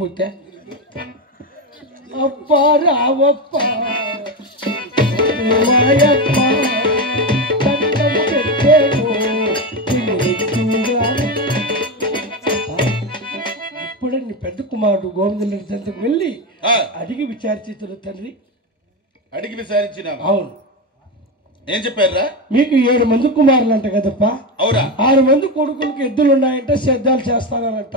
చేయకపోతే అప్ప రావప్ప ఇప్పుడే నీ పెద్ద కుమారుడు గోవిందరెడ్డి తండ్రికి వెళ్ళి అడిగి విచారించుతున్న తండ్రి. అడిగి విచారించిన? అవును. ఏం చెప్పారా? మీకు 7 మంది కుమారులు అంట కదప్ప. అవురా? 6 మంది కొడుకులకు ఎద్దులు ఉన్నాయంట, శ్రద్ధాలు చేస్తానంట.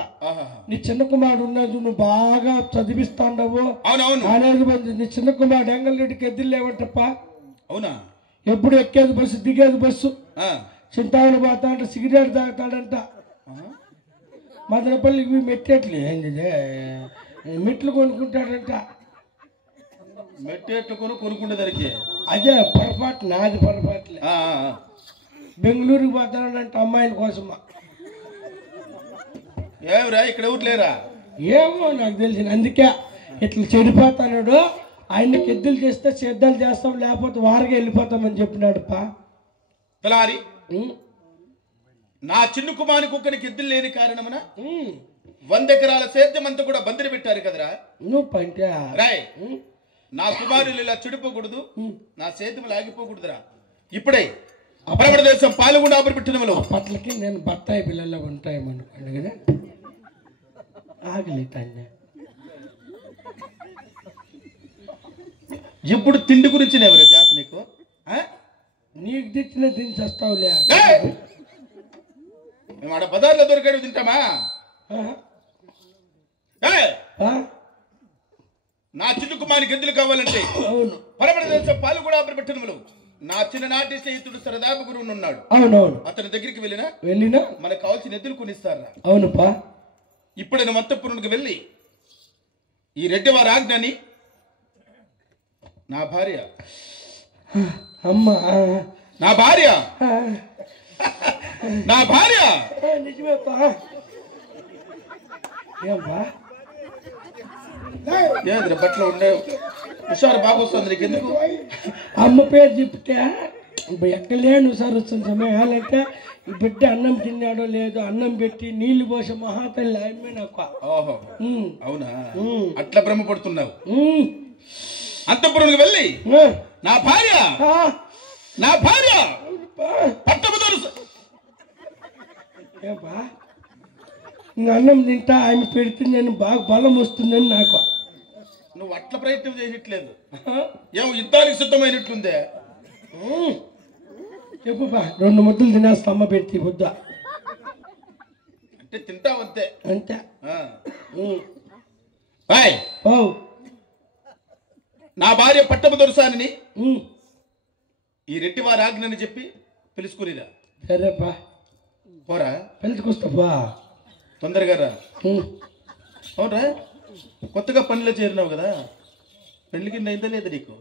నీ చిన్న కుమారుడు ఉన్నది, నువ్వు బాగా చదివిస్తాండవు. అవునవును. 4 మంది నీ చిన్న కుమారుడు ఎంగల్రెడ్డికి ఎద్దులు లేవంటప్ప. అవునా? ఎప్పుడు ఎక్కేది బస్సు, దిగేది బస్సు, చింతామణి పోతాడంట, సిగరెట్ తాగుతాడంట. మదనపల్లికి మెట్టెట్లు మెట్లు కొనుక్కుంటాడంట. మెట్టెట్లు కొనుక్కుంటే దానికి అదే పొరపాటు, నాది పొరపాటులే. బెంగళూరుకి పోతాడంట అమ్మాయిల కోసమా. ఏమరా ఇక్కడ ఎవరు లేరా? ఏమో నాకు తెలిసింది. అందుకే ఇట్లా చెడిపోతాడు. ఆయనకి ఎద్దులు చేస్తే శ్రద్ధలు చేస్తాం, లేకపోతే వారికి వెళ్ళిపోతామని చెప్పినాడు పా. తలారి నా చిన్న కుమారి కుక్కనికి ఎద్దులు లేని కారణమున 100 ఎకరాల సేద్యం అంతా కూడా బందిరి పెట్టారు కదరా. నువ్వు పంటే రాయ్, నా కుమారులు ఇలా చెడిపోకూడదు, నా సేద్యం లాగిపోకూడదురా. ఇప్పుడే అపరమణ దేశం పాల్గొండ పెట్టినలో పట్లకి నేను బత్తాయి పిల్లల్లో ఉంటాయేమనుకోండి కదా. ఆగలి తండ్రి, ఇప్పుడు తిండి గురించి ఎవరు జాత నీకు? నీకు తెచ్చిన తిని చస్తావులే. మేము ఆడ బజార్లో దొరికాడు తింటామా? నా చిన్న కుమారికి ఎద్దులు కావాలంటే పరమణ దేశం పాల్గొండ పెట్టినలో నా చిన్ననాటి స్నేహితుడు సరదాబు గురువు ఉన్నాడు. అవునవును. అతని దగ్గరికి వెళ్ళినా మనకు కావాల్సిన ఎద్దులు కొనిస్తారా? అవునుపా. ఇప్పుడు నేను మత్తపురునికి వెళ్ళి ఈ రెడ్డి వారి ఆజ్ఞని నా భార్య అమ్మా నా భార్య నా భార్య నిజమేపా. ఏంపా ఏద్ర బట్టలు ఉండే హుషారు బాగా వస్తుంది నీకు. ఎందుకు అమ్మ పేరు చెప్తే ఎక్కలేను సార్ వస్తుంది సమయం. అంటే ఈ బిడ్డ అన్నం తిన్నాడో లేదో అన్నం పెట్టి నీళ్లు పోసే మహాతల్లి ఆయమే నాకు. ఓహో అవునా? అట్లా భ్రమపడుతున్నావు. అంతఃపురానికి వెళ్ళి నా భార్య నా భార్య ఏపా ఇంకా అన్నం తింటా ఆమె పెడితే నేను బాగా బలం వస్తుందని నాకు. నువ్వు అట్లా ప్రయత్నం చేసేట్లేదు. ఏమో యుద్ధానికి సిద్ధమైనట్లుందే. చెప్పు బా, 2 ముద్దలు తినేస్తా అమ్మ పెడితే ముద్ద అంటే తింటావంతే. అంతే. నా భార్య పట్టపు దొరసాని ఈ రెడ్డి వారి ఆజ్ఞని చెప్పి పిలుచుకునిరా. సరేపా పోరా, పిలుచుకొస్తాపా. తొందరగా రా. అవునరా, కొత్తగా పనిలో చేరినావు కదా, పెళ్లి కింద అయిందా లేదా నీకు?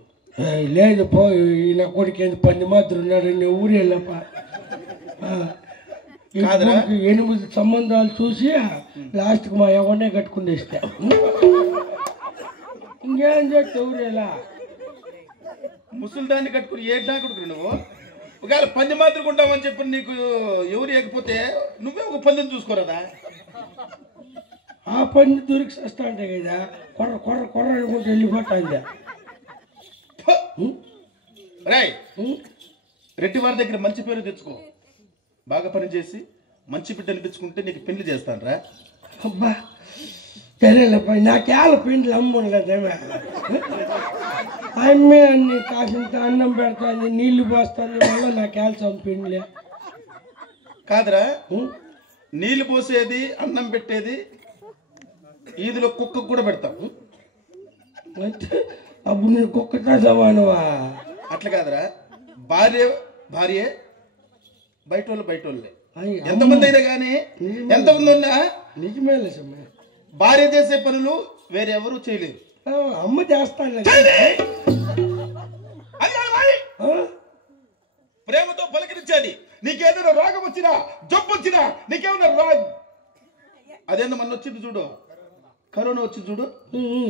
లేదు పో, నా కొడుకు పని మాత్రం ఉన్నాడు. నేను ఊరు వెళ్ళపా. 8 సంబంధాలు చూసి లాస్ట్కి మా ఎవరినే కట్టుకునేస్తా. ఇంకేం చేస్తే ఊరు ఎలా ముసలిదాన్ని కట్టుకుని ఏడ్డా కొడుకు నువ్వు? ఒకవేళ పంది మాత్రం ఉంటామని చెప్పి నీకు ఎవరు లేకపోతే నువ్వే ఒక పందిని చూసుకోరదా? ఆ పంది దొరికి వస్తా అంటే కదా కొర్ర కొర్ర కొర్ర అనుకుంటే వెళ్ళిపోతాంది. రై, రెడ్డి వారి దగ్గర మంచి పేరు తెచ్చుకో, బాగా పనిచేసి మంచి బిడ్డ అనిపించుకుంటే నీకు పెళ్లి చేస్తాను రా. అబ్బా సరేలేపా, నాకేళ్ళ పిండిలు అమ్ములేదేమే. అమ్మే అన్ని కాసింత అన్నం పెడతాను, నీళ్లు పోస్తాను, వల్ల నాకేల్సాం పిండిలే కాదురా. నీళ్లు పోసేది అన్నం పెట్టేది ఈదులో కుక్కకు కూడా పెడతాం. అప్పుడు నేను కుక్కతో సమానవా? అట్లా కాదురా, భార్య భార్యే, బయట వాళ్ళు బయట వాళ్ళే. ఎంతమంది అయినా కానీ ఎంతమంది ఉన్నా నిజమేలే సమయ భార్య చేసే పనులు వేరెవరూ చేయలేరు. అమ్మ చేస్తాను. ప్రేమతో పలకరించేది. నీకేదైనా రోగం వచ్చినా జబ్బు వచ్చినా నీకేమన్నా రోగం అదేందో మొన్న వచ్చింది చూడు, కరోనా వచ్చింది చూడు,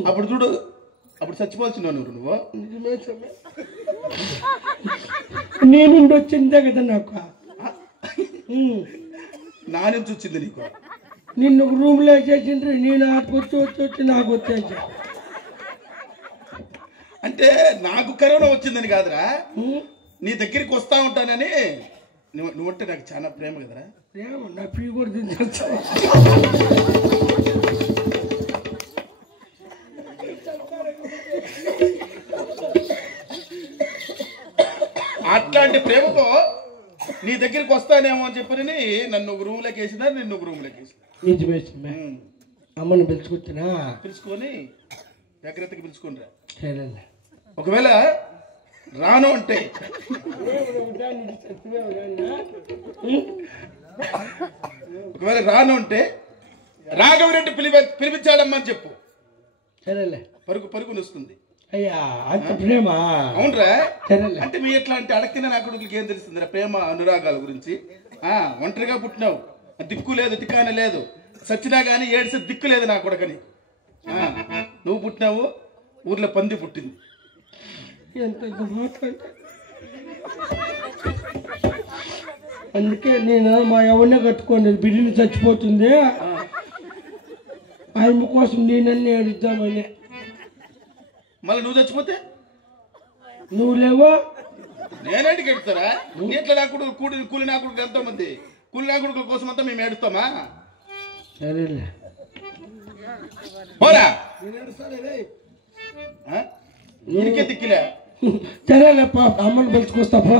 అప్పుడు చూడు, అప్పుడు చచ్చిపోవాల్సిన నువ్వు. నిజమే సమయ, నేను వచ్చిందే కదా నాకు. నా నుంచి వచ్చింది నీకు. నిన్ను ఒక రూమ్లో వేసేసిండ్రు, నేను ఆటకు వచ్చి నాకు వచ్చేసా. అంటే నాకు కరోనా వచ్చిందని కాదురా, నీ దగ్గరికి వస్తా ఉంటానని. నువ్వంటే నాకు చాలా ప్రేమ కదరా. ప్రేమ నా పీ కూడా తింటా. అట్లాంటి ప్రేమతో నీ దగ్గరికి వస్తానేమో అని చెప్పని నన్ను ఒక రూమ్లోకి వేసినా, నిన్ను ఒక రూమ్లోకి వేసిన. నిజమేసిందా? అమ్మని పిలుచుకొచ్చినా పిలుచుకొని జాగ్రత్తగా పిలుచుకోనిరా. సరే. ఒకవేళ రాను అంటే రాఘవరెడ్డి పిలిపించాడమ్మని చెప్పు. సరేలే. పరుగు పరుగుని వస్తుంది. అయ్యా అంత ప్రేమ? అవునరా. సరేలే. అంటే మీ ఎట్లా అంటే అడగతిన నా కొడుకులకి ఏం తెలుస్తుందిరా ప్రేమ అనురాగాల గురించి. ఒంటరిగా పుట్టినావు, దిక్కు లేదు, దిక్కాన లేదు, సచ్చినా కానీ ఏడిసే దిక్కు లేదు నా కొడుకని. నువ్వు పుట్టినావు, ఊర్లో పంది పుట్టింది. ఎంత మాట్లాడతా. అందుకే నేను మా ఎవరినే కట్టుకోండి, బిడ్డని చచ్చిపోతుంది, ఆయన కోసం నేనన్నీ ఏడుద్దామని. మళ్ళీ నువ్వు చచ్చిపోతే నువ్వు లేవో నేనేంటికి ఎడుతారా? ఇట్లా నా కొడుకు కూలి నా కొడుకు ఎంతో మంది కూలి నా కొడుకుల కోసం అంతా మేము ఏడుస్తామా? సరేలే. పోరా ఈయనకే దిక్కులే. సరేలే పా, అమ్మని పిలుచుకొస్తా పో.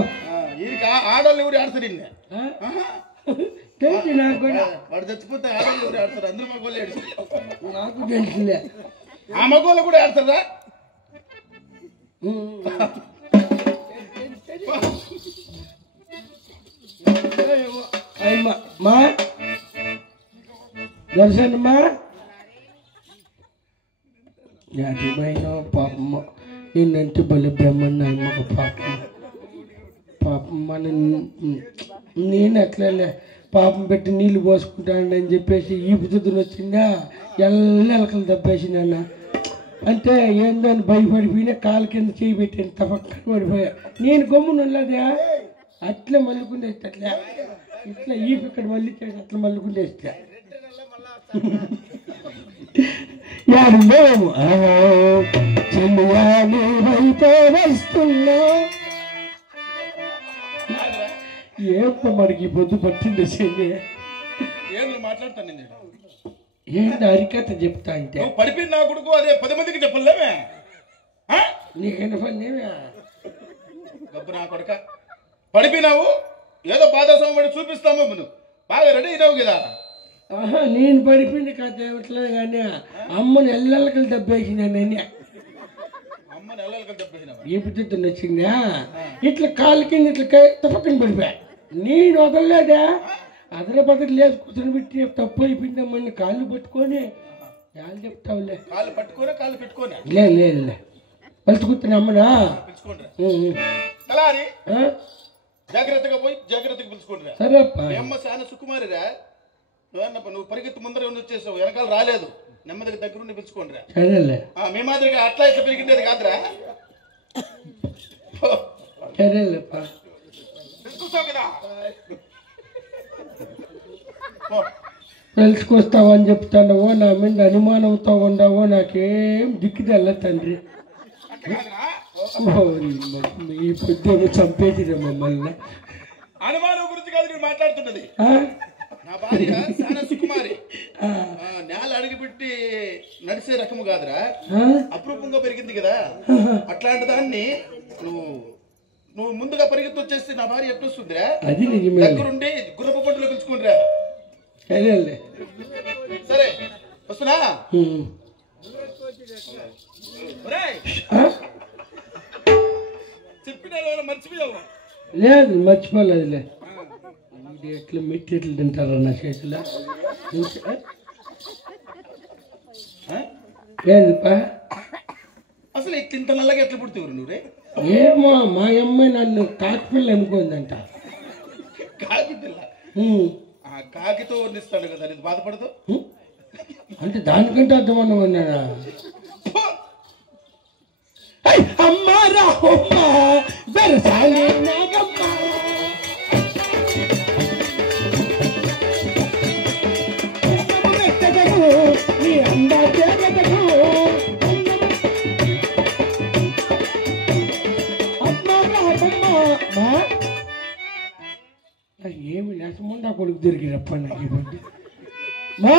ఈయనకి ఆడవాళ్ళు ఎవరు ఆడతారు ఇన్ని? తెలిసి నాకు కూడా. వాడు చచ్చిపోతే ఆడవాళ్ళు ఎవరు ఆడతారు? అందరూ మగవాళ్ళు ఏడుస్తారు. నాకు తెలిసిందే. ఆ మగవాళ్ళు కూడా ఆడతారా? మా దర్శనమ్మా యాదిమైన పాపమ్మ నిన్నంటే బలి బ్రహ్మన్న అమ్మకు పాపమ్మ పాపమ్మ నేను అట్లలే పాపం పెట్టి నీళ్ళు పోసుకుంటానని చెప్పేసి ఈ బుద్ధుని వచ్చిందా ఎల్లెలకలు దబ్బేసినా. అంటే ఏందో అని భయపడిపోయినా కాలు కింద చేయి పెట్టాను, తప్పక్కన పడిపోయా. నేను గమ్మునున్నదే అట్లా మల్లుకుండేస్తా, అట్లా ఇట్లా ఈ ఇక్కడ మళ్ళీ అట్లా మల్లుకుండేస్తా. యాడేమో చెల్లియాని వైతే వస్తున్నా. ఏమో మనకి పొద్దు పట్టింది చెల్లి. మాట్లాడతాను నేను. ఏంటి అరికథ చెప్తా అంటే పడిపోయిన నా కొడుకు అదే 10 మందికి చెప్పలేమే. నీకైనా పనివా గబ్బు నా కొడుక పడిపోయినావు, ఏదో బాధాసమడి చూపిస్తాము, నువ్వు బాగా రెడీ అయినావు కదా. నేను పడిపోయింది కథ ఏమిట్లేదు కానీ అమ్మని ఎల్లెలకలు దెబ్బేసినా నేను. అమ్మని ఎల్లెలకలు దెబ్బేసినా ఏ బుద్ధి వచ్చిందా ఇట్లా కాలు కింద ఇట్లా పక్కన పడిపోయా. నేను వదలలేదా అదల పక్కన లేదు కూర్చొని పెట్టి తప్పు అయిపోయిందమ్మని కాళ్ళు పట్టుకొని వాళ్ళు చెప్తావులే. కాళ్ళు పట్టుకొని కాళ్ళు పెట్టుకొని లేదు పలుచు కూర్చుని అమ్మనా జాగ్రత్తగా పోయి జాగ్రత్తగా పిలుచుకోండి. సరేప్ప. అమ్మ చాలా సుకుమారిరా. నువ్వు పరిగెత్తి ముందర వచ్చేసావు, వెనకాల రాలేదు. నెమ్మదిగా దగ్గరుండి పిలుచుకోండి. సరేలే. మీ మాదిరిగా అట్లా ఇట్లా పెరిగిండేది కాదురా. సరేలేప్ప పిలుచుకొస్తావు కదా. తెలుసుకొస్తావు అని చెప్తాడవో నా మీద అనుమానంతో ఉండవో నాకేం దిక్కుదల్ల తండ్రి. ఈ పొద్దు చంపేసిరా మమ్మల్ని. అనుమానం గురించి కాదు నేను మాట్లాడుతున్నది. నా భార్య చాలా సుకుమారి, నేల అడిగిపెట్టి నడిచే రకము కాదురా, అప్రూపంగా పెరిగింది కదా. అట్లాంటి దాన్ని నువ్వు ముందుగా పరిగెత్తి వచ్చేస్తే నా భార్య ఎట్టొస్తుందిరా. అది దగ్గరుండి గుర్రపు పంటలో పిలుచుకుంటురా. సరేలే. సరే వస్తున్నా. చెప్పిన మర్చిపోయావు? లేదు మర్చిపోలేదులే. ఇది ఎట్లా మెట్టిట్లు తింటారా నా చేతిలో? లేదుపా. అసలు ఇంత నల్లగా ఎట్లా పుడితేవారు నువ్వే? ఏమో మా అమ్మాయి నన్ను కాకిపిల్ల అనుకుందంట. కాకిపిల్ల? కాకితో వర్ణిస్తాడు కదా, నేను బాధపడదు అంటే దానికంటే అర్థమన్నా ఉన్నాడా? అమ్మారా మా ఏమి లేసముండా కొడుకు దొరికిరప్ప నాకు మా